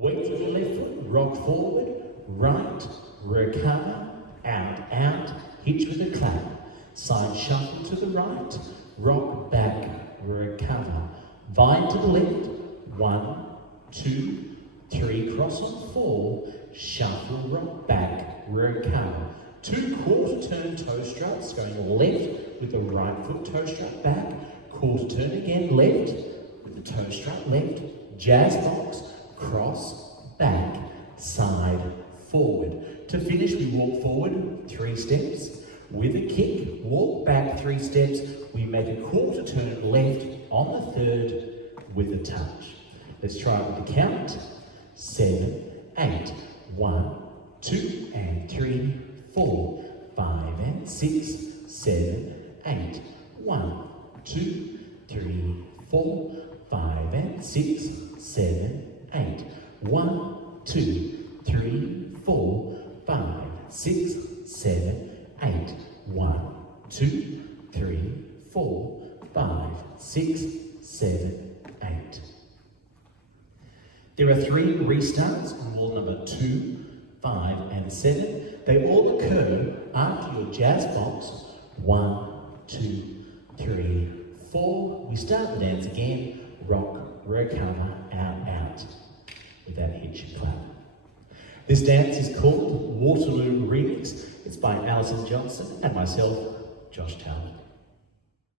Weight to the left foot, rock forward, right, recover, out, hitch with a clap. Side shuffle to the right, rock back, recover. Vine to the left, 1, 2, 3, cross on 4, shuffle, rock back, recover. 2 quarter turn toe struts, going left with the right foot toe strut back, quarter turn again left with the toe strut left, jazz box, cross, back, side, forward. To finish, we walk forward 3 steps. With a kick, walk back 3 steps. We make a quarter turn left on the 3rd with a touch. Let's try it with the count. 7, 8. 1, 2, and 3, 4, 5, and 6, 7, 8. 1, 2, 3, 4, 5, and 6, 7, 8. 1, 2, 3, 4, 5, 6, 7, 8. 1, 2, 3, 4, 5, 6, 7, 8. There are 3 restarts on wall number 2, 5, and 7. They all occur after your jazz box. 1, 2, 3, 4. We start the dance again. Rock, recover, out. With that hitch and clap. This dance is called Waterloo Remix. It's by Alison, Johnstone, and myself, Josh Talbot.